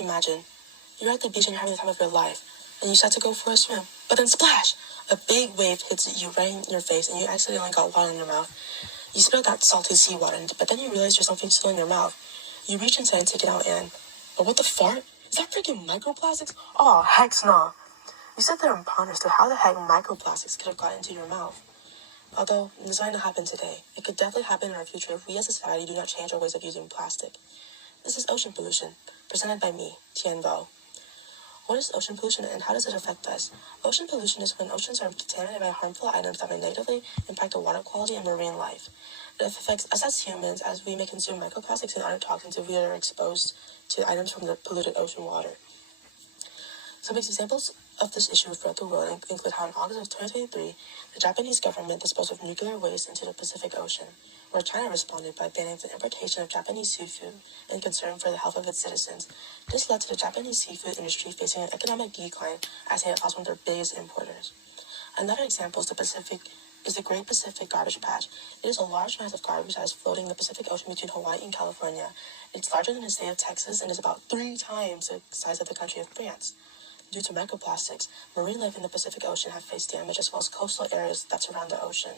Imagine, you're at the beach and you're having the time of your life, and you decide to go for a swim, but then splash! A big wave hits you right in your face, and you accidentally got water in your mouth. You spilled that salty seawater, but then you realize there's something still in your mouth. You reach inside and take it out, and but what the fart? Is that freaking microplastics? Oh, heck no! You sit there and ponder as to how the heck microplastics could have got into your mouth. Although this might not happen today, it could definitely happen in our future if we as a society do not change our ways of using plastic. This is Ocean Pollution, presented by me, Tian Vo. What is ocean pollution and how does it affect us? Ocean pollution is when oceans are contaminated by harmful items that may negatively impact the water quality and marine life. It affects us as humans as we may consume microplastics and other toxins if we are exposed to items from the polluted ocean water. Some examples of this issue throughout the world include how in August of 2023, the Japanese government disposed of nuclear waste into the Pacific Ocean, where China responded by banning the importation of Japanese seafood in concern for the health of its citizens. This led to the Japanese seafood industry facing an economic decline as they had lost one of their biggest importers. Another example is the Great Pacific Garbage Patch. It is a large mass of garbage that is floating in the Pacific Ocean between Hawaii and California. It's larger than the state of Texas and is about 3 times the size of the country of France. Due to microplastics, marine life in the Pacific Ocean have faced damage as well as coastal areas that surround the ocean.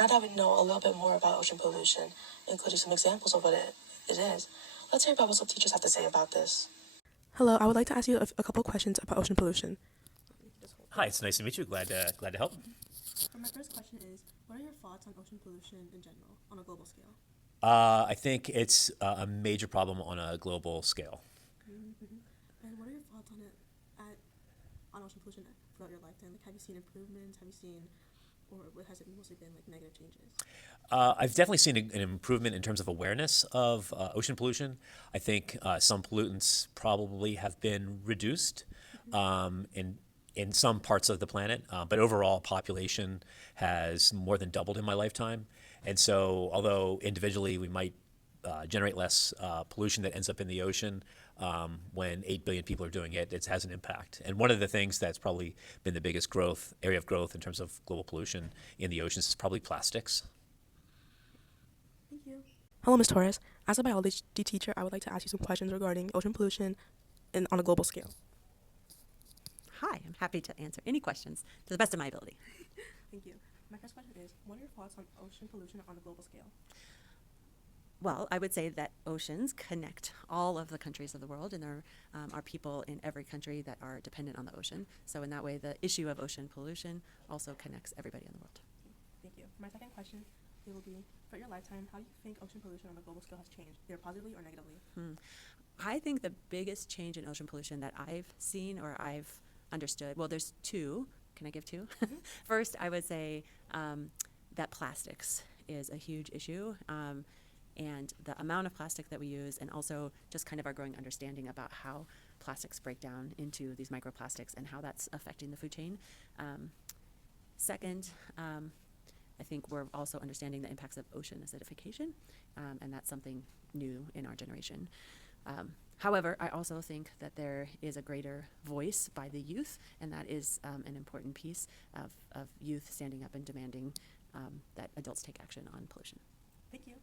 Now that we know a little bit more about ocean pollution, including some examples of what it is, let's hear about what some teachers have to say about this. Hello, I would like to ask you a couple questions about ocean pollution. Hi, it's nice to meet you. Glad to help. So my first question is, what are your thoughts on ocean pollution in general on a global scale? I think it's a major problem on a global scale. Mm-hmm. And what are your thoughts on it on ocean pollution throughout your lifetime? Like, have you seen improvements? Or has it mostly been like negative changes? I've definitely seen an improvement in terms of awareness of ocean pollution. I think some pollutants probably have been reduced in some parts of the planet, but overall population has more than doubled in my lifetime. And so although individually we might generate less pollution that ends up in the ocean, when 8 billion people are doing it, it has an impact. And one of the things that's probably been the biggest area of growth in terms of global pollution in the oceans is probably plastics. Thank you. Hello, Ms. Torres. As a biology teacher, I would like to ask you some questions regarding ocean pollution on a global scale. Hi, I'm happy to answer any questions to the best of my ability. Thank you. My first question is, what are your thoughts on ocean pollution on a global scale? Well, I would say that oceans connect all of the countries of the world, and there are people in every country that are dependent on the ocean. So in that way, the issue of ocean pollution also connects everybody in the world. Thank you. My second question will be, for your lifetime, how do you think ocean pollution on a global scale has changed, either positively or negatively? I think the biggest change in ocean pollution that I've seen or I've understood, well, there's two. Can I give two? Mm-hmm. First, I would say that plastics is a huge issue. And the amount of plastic that we use, and also just kind of our growing understanding about how plastics break down into these microplastics and how that's affecting the food chain. Second, I think we're also understanding the impacts of ocean acidification, and that's something new in our generation. However, I also think that there is a greater voice by the youth, and that is an important piece of youth standing up and demanding that adults take action on pollution. Thank you.